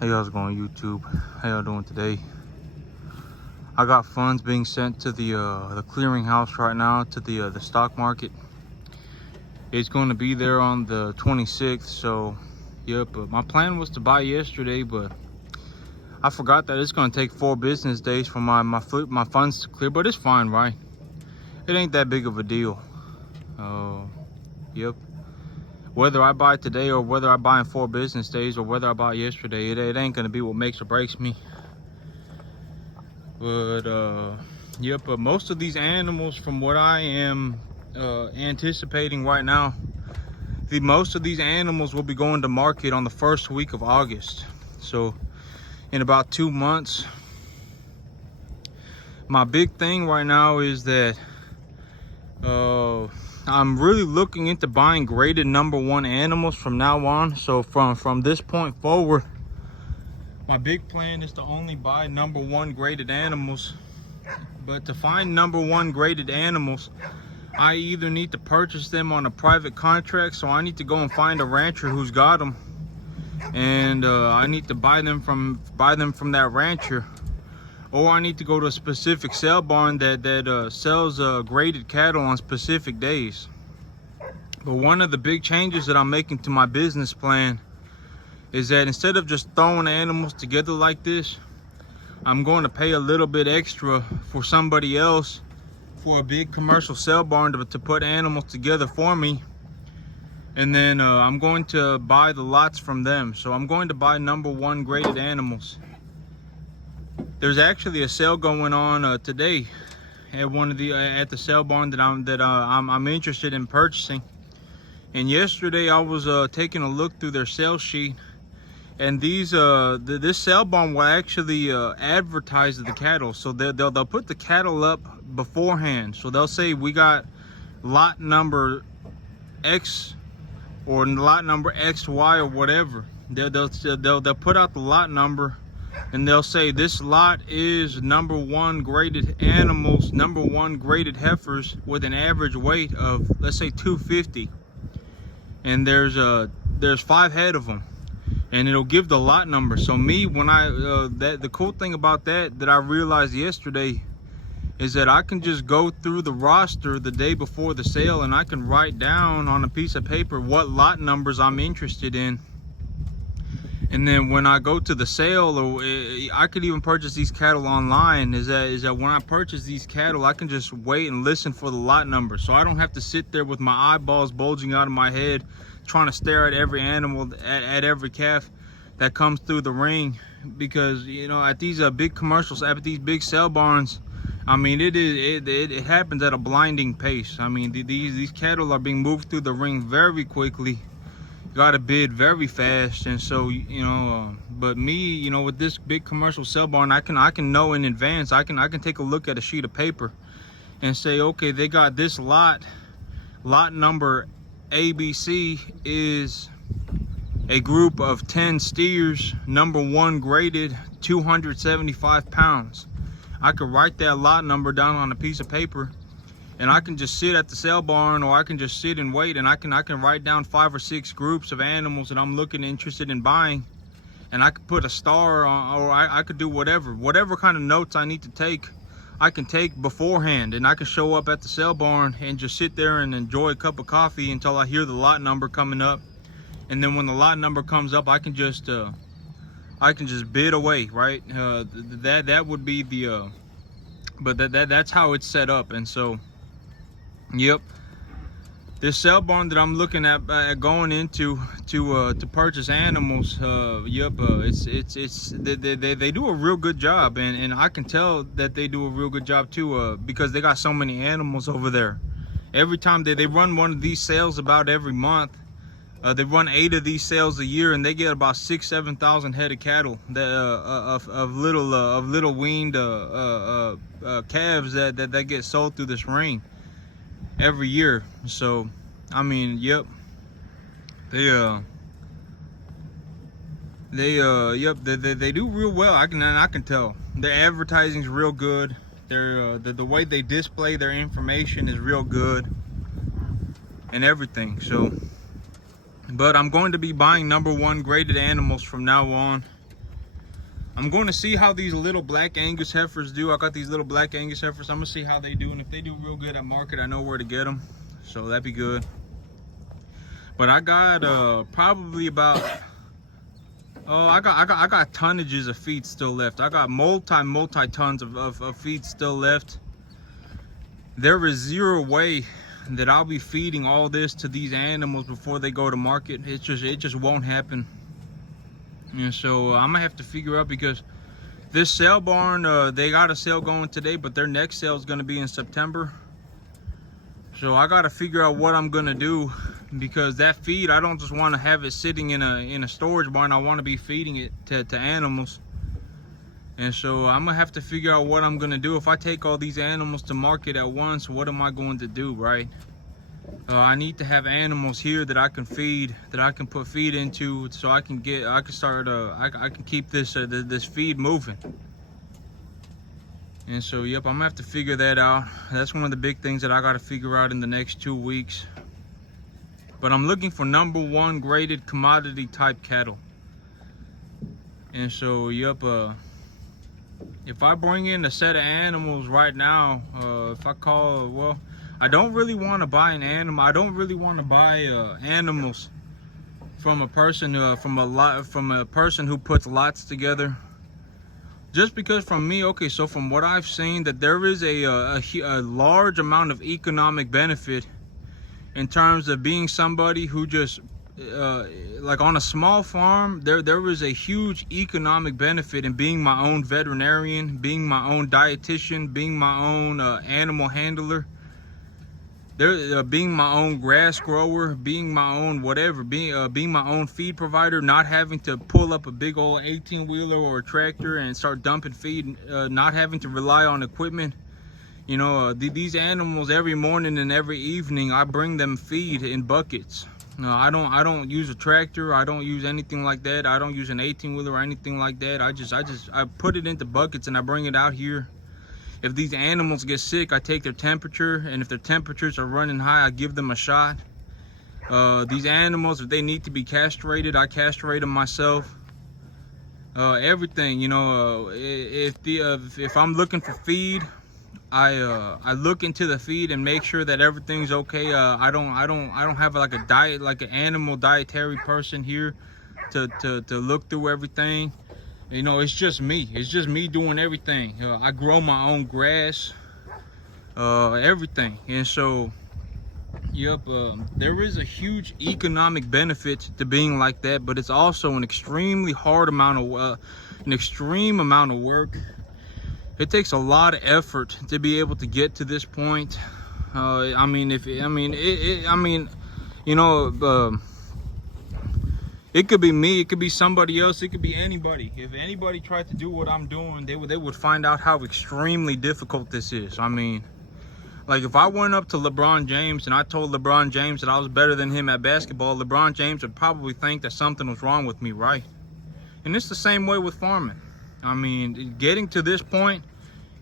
Hey, how's it going, YouTube? How y'all doing today? I got funds being sent to the clearinghouse right now, to the stock market. It's going to be there on the 26th. So, yep. My plan was to buy yesterday, but I forgot that it's going to take 4 business days for my funds to clear. But it's fine, right? It ain't that big of a deal. Yep. Whether I buy today or whether I buy in 4 business days or whether I buy yesterday, it ain't gonna be what makes or breaks me. But yep. But most of these animals, from what I am anticipating right now, most of these animals will be going to market on the first week of August. So in about 2 months. My big thing right now is that I'm really looking into buying graded #1 animals from now on. So from this point forward, my big plan is to only buy #1 graded animals. But to find #1 graded animals, I either need to purchase them on a private contract, so I need to go and find a rancher who's got them, and I need to buy them from that rancher, or I need to go to a specific sale barn that sells graded cattle on specific days. But one of the big changes that I'm making to my business plan is that instead of just throwing animals together like this, I'm going to pay a little bit extra for somebody else, for a big commercial sale barn to put animals together for me. And then I'm going to buy the lots from them. So I'm going to buy #1 graded animals. There's actually a sale going on today at at the sale barn that I'm interested in purchasing. And yesterday I was taking a look through their sales sheet, and this sale barn will actually advertise the cattle. So they'll put the cattle up beforehand. So they'll say we got lot number X or lot number XY or whatever. They'll put out the lot number, and they'll say this lot is #1 graded animals, #1 graded heifers with an average weight of, let's say, 250, and there's 5 head of them, and it'll give the lot number. So me, when the cool thing about that I realized yesterday is that I can just go through the roster the day before the sale, and I can write down on a piece of paper what lot numbers I'm interested in. And then when I go to the sale, or I could even purchase these cattle online, is that when I purchase these cattle, I can just wait and listen for the lot number. So I don't have to sit there with my eyeballs bulging out of my head, trying to stare at every animal, at every calf that comes through the ring. Because, you know, at these big commercials, at these big sale barns, I mean, it happens at a blinding pace. I mean, these cattle are being moved through the ring very quickly. Got to bid very fast. And so, you know, but me, you know, with this big commercial sale barn, I can know in advance. I can take a look at a sheet of paper and say, okay, they got this lot number ABC is a group of 10 steers, #1 graded, 275 pounds. I could write that lot number down on a piece of paper, and I can just sit at the sale barn, or I can just sit and wait, and I can write down 5 or 6 groups of animals that I'm interested in buying, and I could put a star on, or I could do whatever kind of notes I need to take, I can take beforehand, and I can show up at the sale barn and just sit there and enjoy a cup of coffee until I hear the lot number coming up. And then when the lot number comes up, I can just bid away, right? That would be the but that's how it's set up. And so, yep, this sale barn that I'm looking at going into to purchase animals, yep, they do a real good job, and I can tell that they do a real good job too, because they got so many animals over there. Every time they run one of these sales about every month. They run 8 of these sales a year, and they get about 6,000-7,000 head of cattle of little weaned calves that get sold through this ring every year. So, I mean, yep, they do real well. I can tell their advertising's real good. The way they display their information is real good, and everything. So. But I'm going to be buying #1 graded animals from now on. I'm going to see how these little black Angus heifers do. I got these little black Angus heifers. I'm going to see how they do. And if they do real good at market, I know where to get them. So that'd be good. But I got probably about, I got tonnages of feed still left. I got multi tons of feed still left. There is zero way that I'll be feeding all this to these animals before they go to market. It just won't happen. And so I'm gonna have to figure out, because this sale barn, they got a sale going today, but their next sale is gonna be in September. So I gotta figure out what I'm gonna do, because that feed, I don't just want to have it sitting in a storage barn. I want to be feeding it to animals. And so I'm gonna have to figure out what I'm gonna do. If I take all these animals to market at once, what am I going to do, right? I need to have animals here that I can feed, that I can put feed into, so I can keep this this feed moving. And so, yep, I'm gonna have to figure that out. That's one of the big things that I got to figure out in the next 2 weeks. But I'm looking for #1 graded commodity type cattle. And so, yep, if I bring in a set of animals right now, if I call, well, I don't really want to buy an animal. I don't really want to buy animals from a person from a person who puts lots together. Just because from me, okay, so from what I've seen, that there is a large amount of economic benefit in terms of being somebody who just like on a small farm. There is a huge economic benefit in being my own veterinarian, being my own dietitian, being my own animal handler. Being my own grass grower, being my own whatever, being my own feed provider, not having to pull up a big old 18-wheeler or a tractor and start dumping feed, not having to rely on equipment. You know, these animals, every morning and every evening, I bring them feed in buckets. I don't use a tractor. I don't use anything like that. I don't use an 18-wheeler or anything like that. I put it into buckets and I bring it out here. If these animals get sick, I take their temperature, and if their temperatures are running high, I give them a shot. These animals, if they need to be castrated, I castrate them myself. Everything, you know. If I'm looking for feed, I look into the feed and make sure that everything's okay. I don't have like a diet, like an animal dietary person here to look through everything. You know, it's just me. It's just me doing everything. I grow my own grass, everything. And so, yep, there is a huge economic benefit to being like that, but it's also an extremely hard amount of, an extreme amount of work. It takes a lot of effort to be able to get to this point. I mean, you know, it could be me, it could be somebody else, it could be anybody. If anybody tried to do what I'm doing, they would find out how extremely difficult this is. I mean, like if I went up to LeBron James and I told LeBron James that I was better than him at basketball, LeBron James would probably think that something was wrong with me, right? And it's the same way with farming. I mean, getting to this point,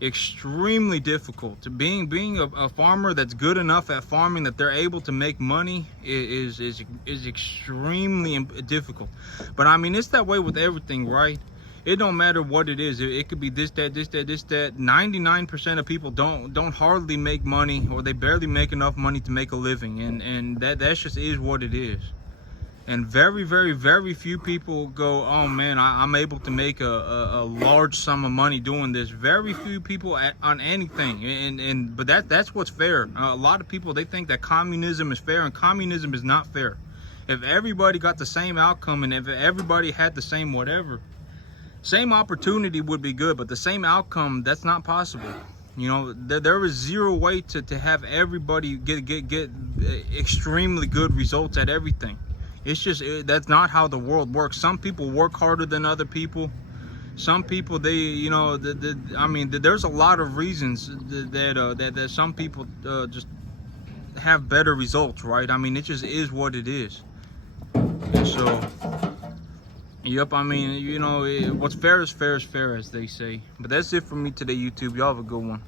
extremely difficult. Being a farmer that's good enough at farming that they're able to make money is extremely difficult. But I mean, it's that way with everything, right? It don't matter what it is. It could be this, that, this, that, this, that. 99% of people don't hardly make money, or they barely make enough money to make a living, and that just is what it is. And very, very, very few people go, oh man, I'm able to make a large sum of money doing this. Very few people on anything. But that's what's fair. A lot of people, they think that communism is fair, and communism is not fair. If everybody got the same outcome, and if everybody had the same whatever, same opportunity would be good, but the same outcome, that's not possible. You know, there is zero way to have everybody get extremely good results at everything. It's just, that's not how the world works. Some people work harder than other people. Some people, they, you know, I mean, there's a lot of reasons that some people just have better results, right? I mean, it just is what it is. And so, yep, I mean, you know, what's fair is fair, as they say. But that's it for me today, YouTube. Y'all have a good one.